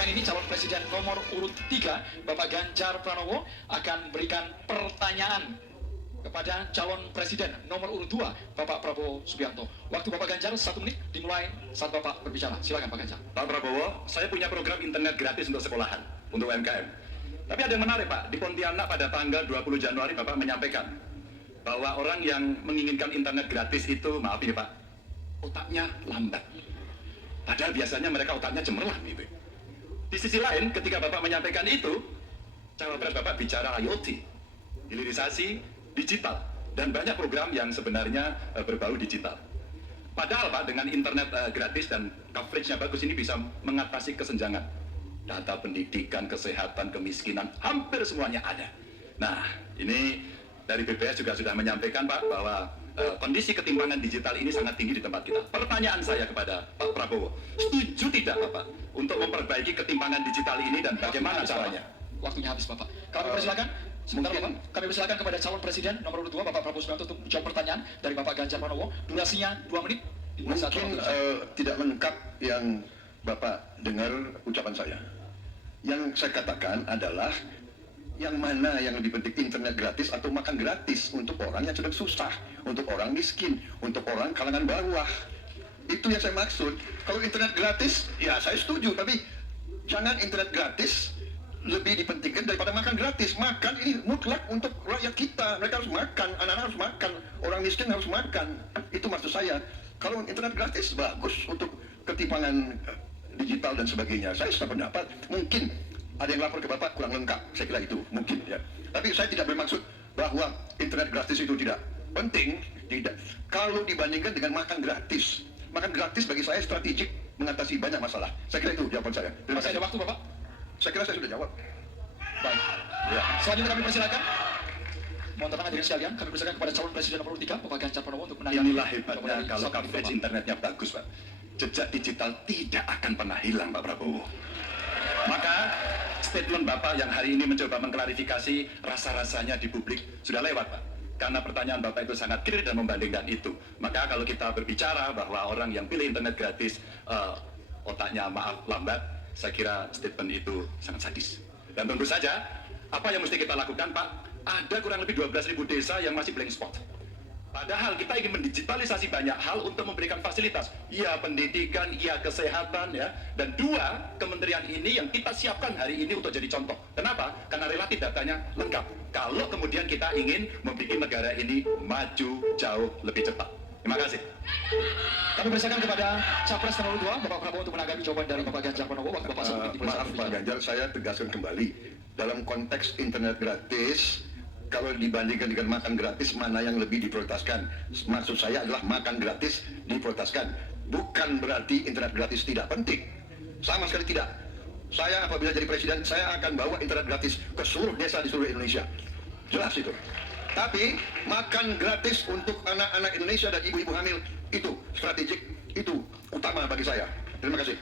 Ini calon presiden nomor urut 3 Bapak Ganjar Pranowo akan berikan pertanyaan kepada calon presiden nomor urut 2 Bapak Prabowo Subianto. Waktu Bapak Ganjar 1 menit dimulai saat Bapak berbicara. Silakan Pak Ganjar. Pak Prabowo, saya punya program internet gratis untuk sekolahan, untuk UMKM. Tapi ada yang menarik Pak, di Pontianak pada tanggal 20 Januari Bapak menyampaikan bahwa orang yang menginginkan internet gratis itu, maaf ya Pak, otaknya lambat. Padahal biasanya mereka otaknya cemerlang gitu. Di sisi lain, ketika Bapak menyampaikan itu, cawapres Bapak bicara IoT, hilirisasi digital, dan banyak program yang sebenarnya berbau digital. Padahal Pak, dengan internet gratis dan coveragenya bagus ini bisa mengatasi kesenjangan. Data pendidikan, kesehatan, kemiskinan, hampir semuanya ada. Nah, ini dari BPS juga sudah menyampaikan Pak, bahwa kondisi ketimpangan digital ini sangat tinggi di tempat kita. Pertanyaan saya kepada Pak Prabowo, setuju tidak Bapak untuk memperbaiki ketimpangan digital ini dan bagaimana caranya? Waktunya habis Bapak. Kami persilakan, sebentar Bapak. Kami persilakan kepada calon presiden nomor urut 2 Bapak Prabowo Subianto untuk menjawab pertanyaan dari Bapak Ganjar Pranowo. Durasinya 2 menit. Mungkin tidak lengkap yang Bapak dengar ucapan saya. Yang saya katakan adalah yang mana yang lebih penting, internet gratis atau makan gratis untuk orang yang sedang susah, untuk orang miskin, untuk orang kalangan bawah. Itu yang saya maksud. Kalau internet gratis, ya saya setuju, tapi jangan internet gratis lebih dipentingkan daripada makan gratis. Makan ini mutlak untuk rakyat kita. Mereka harus makan, anak-anak harus makan, orang miskin harus makan. Itu maksud saya. Kalau internet gratis bagus untuk ketimpangan digital dan sebagainya. Saya sependapat, mungkin ada yang lapor ke Bapak kurang lengkap, saya kira itu mungkin ya. Tapi saya tidak bermaksud bahwa internet gratis itu tidak penting, tidak. Kalau dibandingkan dengan makan gratis bagi saya strategik mengatasi banyak masalah. Saya kira itu jawaban saya. Masih ada waktu Bapak? Saya kira saya sudah jawab. Baik. Ya. Selanjutnya kami persilakan. Mohon tenang hadirin sekalian, kami persilakan kepada calon presiden nomor 3 Bapak Ganjar Pranowo untuk menanggapi. Inilah hebatnya kalau coverage internetnya bagus Pak. Jejak digital tidak akan pernah hilang Pak Prabowo. Maka statement Bapak yang hari ini mencoba mengklarifikasi rasa-rasanya di publik sudah lewat Pak. Karena pertanyaan Bapak itu sangat clear dan membandingkan itu. Maka kalau kita berbicara bahwa orang yang pilih internet gratis otaknya maaf lambat, saya kira statement itu sangat sadis. Dan tentu saja apa yang mesti kita lakukan Pak? Ada kurang lebih 12.000 desa yang masih blank spot. Padahal kita ingin mendigitalisasi banyak hal untuk memberikan fasilitas, ya pendidikan, ya kesehatan, ya. Dan 2 kementerian ini yang kita siapkan hari ini untuk jadi contoh. Kenapa? Karena relatif datanya lengkap. Kalau kemudian kita ingin membuat negara ini maju jauh lebih cepat. Terima kasih. Kami persilakan kepada capres nomor 2 Bapak Prabowo untuk menanggapi jawaban dari Bapak Ganjar Pranowo. Waktu Bapak 1 menit dimulai. Maaf Pak Ganjar, saya tegaskan kembali. Dalam konteks internet gratis, kalau dibandingkan dengan makan gratis, mana yang lebih diprioritaskan? Maksud saya adalah makan gratis diprioritaskan. Bukan berarti internet gratis tidak penting. Sama sekali tidak. Saya apabila jadi presiden, saya akan bawa internet gratis ke seluruh desa di seluruh Indonesia. Jelas itu. Tapi makan gratis untuk anak-anak Indonesia dan ibu-ibu hamil, itu strategik, itu utama bagi saya. Terima kasih.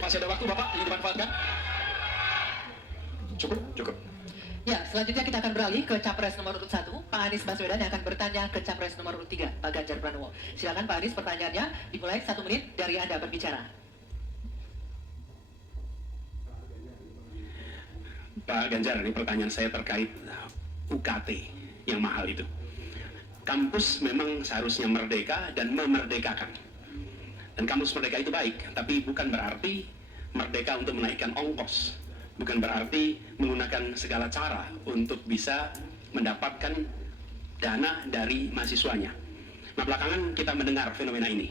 Masih ada waktu Bapak, ingin dimanfaatkan? Cukup? Cukup. Ya, selanjutnya kita akan beralih ke capres nomor urut 1, Pak Anies Baswedan yang akan bertanya ke capres nomor urut 3, Pak Ganjar Pranowo. Silakan Pak Anies, pertanyaannya dimulai 1 menit dari Anda berbicara. Pak Ganjar, ini pertanyaan saya terkait UKT yang mahal itu. Kampus memang seharusnya merdeka dan memerdekakan. Dan kampus merdeka itu baik, tapi bukan berarti merdeka untuk menaikkan ongkos. Bukan berarti menggunakan segala cara untuk bisa mendapatkan dana dari mahasiswanya. Nah, belakangan kita mendengar fenomena ini.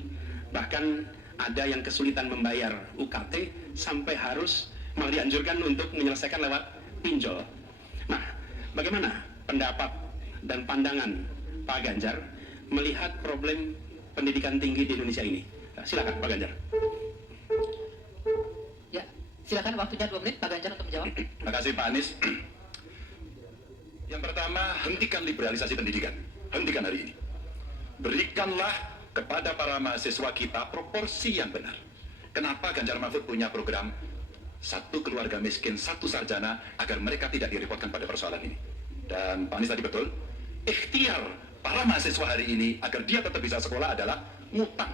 Bahkan ada yang kesulitan membayar UKT sampai harus malah dianjurkan untuk menyelesaikan lewat pinjol. Nah, bagaimana pendapat dan pandangan Pak Ganjar melihat problem pendidikan tinggi di Indonesia ini? Nah, silakan Pak Ganjar. Ya, silakan waktunya 2 menit Pak Ganjar untuk menjawab. Terima kasih Pak Anies. Yang pertama, hentikan liberalisasi pendidikan. Hentikan hari ini. Berikanlah kepada para mahasiswa kita proporsi yang benar. Kenapa Ganjar Mahfud punya program 1 keluarga miskin, 1 sarjana, agar mereka tidak direpotkan pada persoalan ini. Dan Pak Anies tadi betul, ikhtiar para mahasiswa hari ini agar dia tetap bisa sekolah adalah ngutang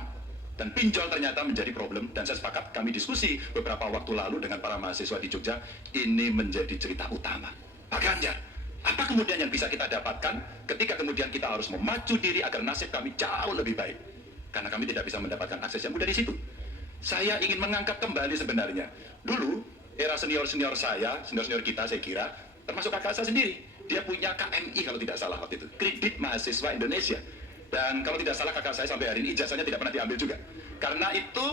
Dan pinjol ternyata menjadi problem, dan saya sepakat kami diskusi beberapa waktu lalu dengan para mahasiswa di Jogja, ini menjadi cerita utama. Pak Ganjar, apa kemudian yang bisa kita dapatkan ketika kemudian kita harus memacu diri agar nasib kami jauh lebih baik? Karena kami tidak bisa mendapatkan akses yang mudah di situ. Saya ingin mengangkat kembali sebenarnya. Dulu, era senior-senior saya, senior-senior kita saya kira, termasuk kakak saya sendiri, dia punya KMI kalau tidak salah waktu itu, Kredit Mahasiswa Indonesia. Dan kalau tidak salah kakak saya sampai hari ini ijazahnya tidak pernah diambil juga. Karena itu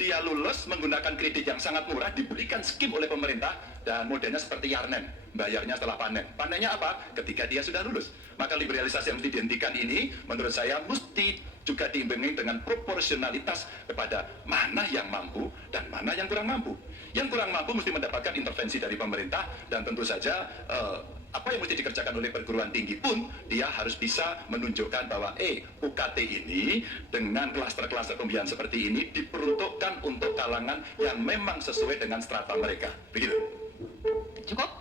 dia lulus menggunakan kredit yang sangat murah, diberikan skim oleh pemerintah, dan modelnya seperti Yarnen, bayarnya setelah panen. Panennya apa? Ketika dia sudah lulus. Maka liberalisasi yang mesti dihentikan ini, menurut saya mesti juga diimbangi dengan proporsionalitas kepada mana yang mampu dan mana yang kurang mampu. Yang kurang mampu mesti mendapatkan intervensi dari pemerintah, dan tentu saja apa yang mesti dikerjakan oleh perguruan tinggi pun dia harus bisa menunjukkan bahwa UKT ini dengan klaster-klaster pembiayaan seperti ini diperuntukkan untuk kalangan yang memang sesuai dengan strata mereka. Begitu. Cukup?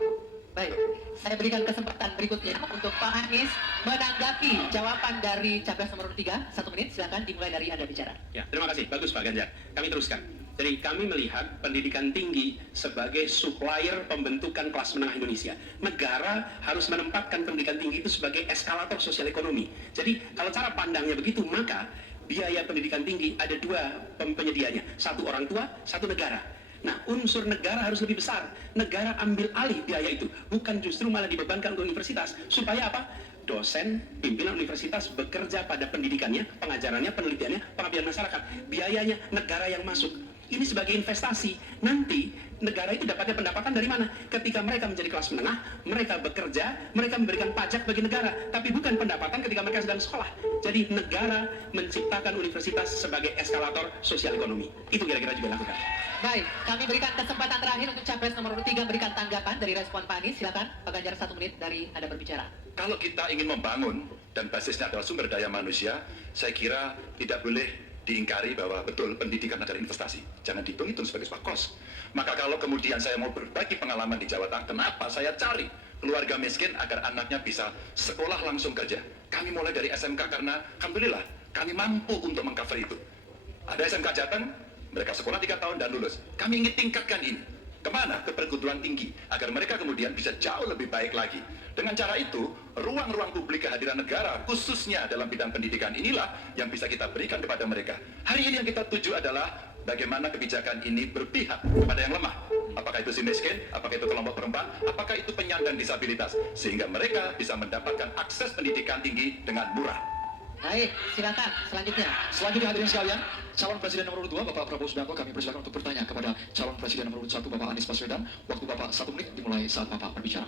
Baik, saya berikan kesempatan berikutnya untuk Pak Anies menanggapi jawaban dari Capres nomor 3. 1 menit, silakan dimulai dari Anda bicara. Ya, terima kasih. Bagus Pak Ganjar. Kami teruskan. Jadi kami melihat pendidikan tinggi sebagai supplier pembentukan kelas menengah Indonesia. Negara harus menempatkan pendidikan tinggi itu sebagai eskalator sosial ekonomi. Jadi kalau cara pandangnya begitu, maka biaya pendidikan tinggi ada dua penyedianya. Satu orang tua, satu negara. Nah, unsur negara harus lebih besar. Negara ambil alih biaya itu, bukan justru malah dibebankan untuk universitas. Supaya apa? Dosen, pimpinan universitas bekerja pada pendidikannya, pengajarannya, penelitiannya, pengabdian masyarakat. Biayanya negara yang masuk. Ini sebagai investasi. Nanti negara itu dapatnya pendapatan dari mana? Ketika mereka menjadi kelas menengah, mereka bekerja, mereka memberikan pajak bagi negara, tapi bukan pendapatan ketika mereka sedang sekolah. Jadi negara menciptakan universitas sebagai eskalator sosial ekonomi. Itu kira-kira juga lakukan. Baik, kami berikan kesempatan terakhir untuk Capres nomor 3 berikan tanggapan dari respon Pak Anies. Silakan Pak Ganjar, 1 menit dari Anda berbicara. Kalau kita ingin membangun dan basisnya adalah sumber daya manusia, saya kira tidak boleh diingkari bahwa betul pendidikan adalah investasi. Jangan dihitung-hitung sebagai sebuah kos. Maka kalau kemudian saya mau berbagi pengalaman di Jawa Tengah, kenapa saya cari keluarga miskin agar anaknya bisa sekolah langsung kerja. Kami mulai dari SMK karena alhamdulillah kami mampu untuk mengcover itu. Ada SMK Jateng, mereka sekolah 3 tahun dan lulus. Kami ingin tingkatkan ini. Kemana? Ke perguruan tinggi. Agar mereka kemudian bisa jauh lebih baik lagi. Dengan cara itu, ruang-ruang publik kehadiran negara, khususnya dalam bidang pendidikan inilah yang bisa kita berikan kepada mereka. Hari ini yang kita tuju adalah bagaimana kebijakan ini berpihak kepada yang lemah. Apakah itu si miskin, apakah itu kelompok perempuan, apakah itu penyandang disabilitas. Sehingga mereka bisa mendapatkan akses pendidikan tinggi dengan murah. Baik, silakan selanjutnya. Selanjutnya hadirin sekalian, calon presiden nomor 2 Bapak Prabowo Subianto kami persilakan untuk bertanya kepada calon presiden nomor 1 Bapak Anies Baswedan. Waktu Bapak 1 menit dimulai saat Bapak berbicara.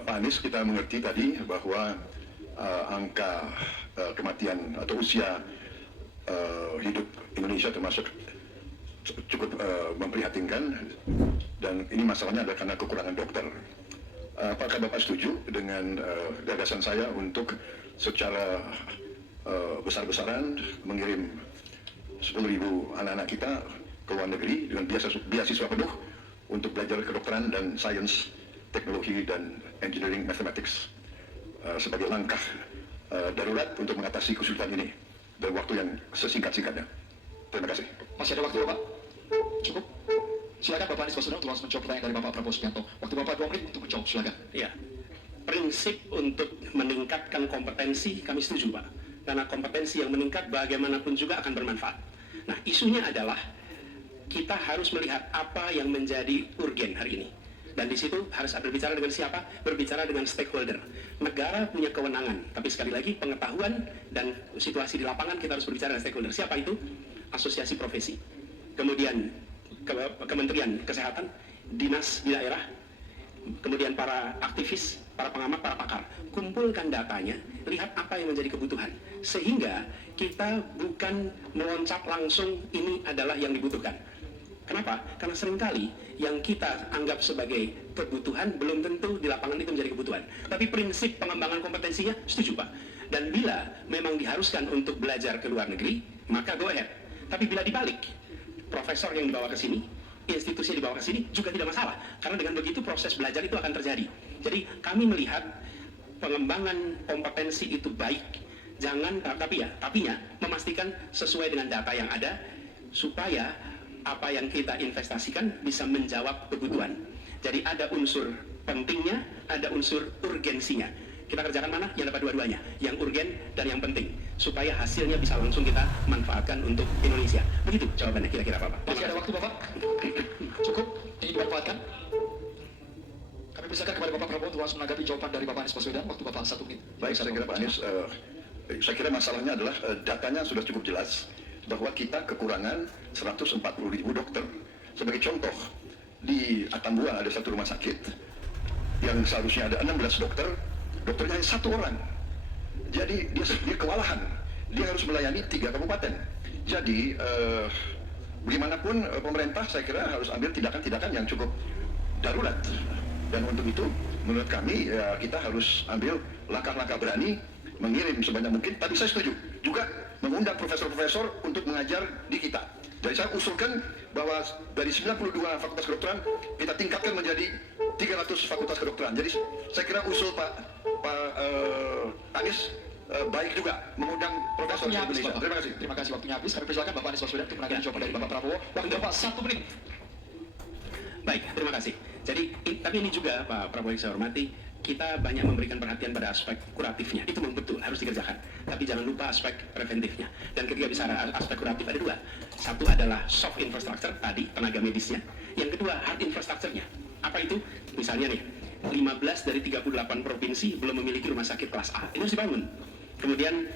Pak Anies, kita mengerti tadi bahwa angka kematian atau usia hidup Indonesia termasuk cukup memprihatinkan, dan ini masalahnya adalah karena kekurangan dokter. Apakah Bapak setuju dengan gagasan saya untuk secara besar-besaran mengirim 10.000 anak-anak kita ke luar negeri dengan beasiswa penuh untuk belajar kedokteran dan sains, teknologi dan engineering mathematics sebagai langkah darurat untuk mengatasi kesulitan ini dalam waktu yang sesingkat-singkatnya. Terima kasih. Masih ada waktu Bapak? Cukup? Silakan Bapak Anies Baswedan untuk langsung menjawab pertanyaan dari Bapak Prabowo Subianto. Waktu Bapak 2 menit untuk menjawab, silakan. Ya, prinsip untuk meningkatkan kompetensi kami setuju Pak. Karena kompetensi yang meningkat bagaimanapun juga akan bermanfaat. Nah, isunya adalah kita harus melihat apa yang menjadi urgen hari ini. Dan di situ harus berbicara dengan siapa? Berbicara dengan stakeholder. Negara punya kewenangan, tapi sekali lagi pengetahuan dan situasi di lapangan kita harus berbicara dengan stakeholder. Siapa itu? Asosiasi profesi. Kemudian Kementerian Kesehatan, dinas di daerah, kemudian para aktivis, para pengamat, para pakar. Kumpulkan datanya, lihat apa yang menjadi kebutuhan. Sehingga kita bukan meloncat langsung ini adalah yang dibutuhkan. Kenapa? Karena seringkali yang kita anggap sebagai kebutuhan belum tentu di lapangan itu menjadi kebutuhan. Tapi prinsip pengembangan kompetensinya setuju Pak. Dan bila memang diharuskan untuk belajar ke luar negeri, maka go ahead. Tapi bila dibalik, profesor yang dibawa ke sini, institusi yang dibawa ke sini juga tidak masalah. Karena dengan begitu proses belajar itu akan terjadi. Jadi kami melihat pengembangan kompetensi itu baik jangan tapinya memastikan sesuai dengan data yang ada supaya apa yang kita investasikan bisa menjawab kebutuhan. Jadi ada unsur pentingnya, ada unsur urgensinya. Kita kerjakan mana? Yang dapat dua-duanya, yang urgen dan yang penting, supaya hasilnya bisa langsung kita manfaatkan untuk Indonesia. Begitu jawabannya kira-kira Bapak. Masih ada waktu Bapak? Cukup? Ingin dimanfaatkan? Kami persilakan kepada Bapak Prabowo untuk langsung menanggapi jawaban dari Bapak Anies Baswedan. Waktu Bapak 1 menit. Baik, saya kira Pak Anies, saya kira masalahnya adalah datanya sudah cukup jelas bahwa kita kekurangan 140.000 dokter. Sebagai contoh, di Atambua ada satu rumah sakit yang seharusnya ada 16 dokter, dokternya hanya 1 orang. Jadi dia kewalahan. Dia harus melayani 3 kabupaten. Jadi bagaimanapun pemerintah saya kira harus ambil tindakan-tindakan yang cukup darurat. Dan untuk itu menurut kami ya, kita harus ambil langkah-langkah berani, mengirim sebanyak mungkin. Tapi saya setuju juga mengundang profesor-profesor untuk mengajar di kita. Jadi saya usulkan bahwa dari 92 fakultas kedokteran kita tingkatkan menjadi 300 fakultas kedokteran. Jadi saya kira usul Pak Anies baik juga mengundang profesor di Waktunya habis, Indonesia. Bapak. Terima kasih. Terima kasih, waktunya habis. Kami persilakan Bapak Anies Baswedan untuk menanggapi jawaban dari Bapak Prabowo. Waktu Bapak 1 menit. Baik, terima kasih. Jadi, tapi ini juga Pak Prabowo yang saya hormati, kita banyak memberikan perhatian pada aspek kuratifnya. Itu memang betul, harus dikerjakan. Tapi jangan lupa aspek preventifnya. Dan ketika bicara aspek kuratif ada 2. Satu adalah soft infrastructure, tadi tenaga medisnya. Yang kedua, hard infrastructure-nya. Apa itu? Misalnya nih, 15 dari 38 provinsi belum memiliki rumah sakit kelas A. Ini harus dibangun. Kemudian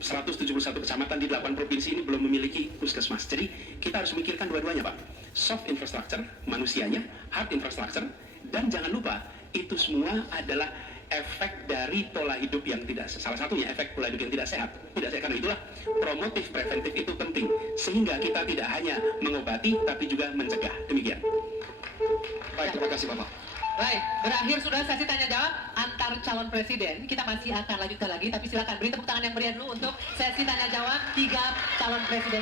171 kecamatan di 8 provinsi ini belum memiliki puskesmas. Jadi kita harus memikirkan dua-duanya, Pak. Soft infrastructure, manusianya, hard infrastructure, dan jangan lupa itu semua adalah efek dari pola hidup yang tidak, salah satunya efek pola hidup yang tidak sehat. Karena itulah promotif preventif itu penting, sehingga kita tidak hanya mengobati tapi juga mencegah. Demikian. Baik, terima kasih Bapak. Baik, berakhir sudah sesi tanya jawab antar calon presiden. Kita masih akan lanjutkan lagi, tapi silakan beri tepuk tangan yang meriah dulu untuk sesi tanya jawab 3 calon presiden.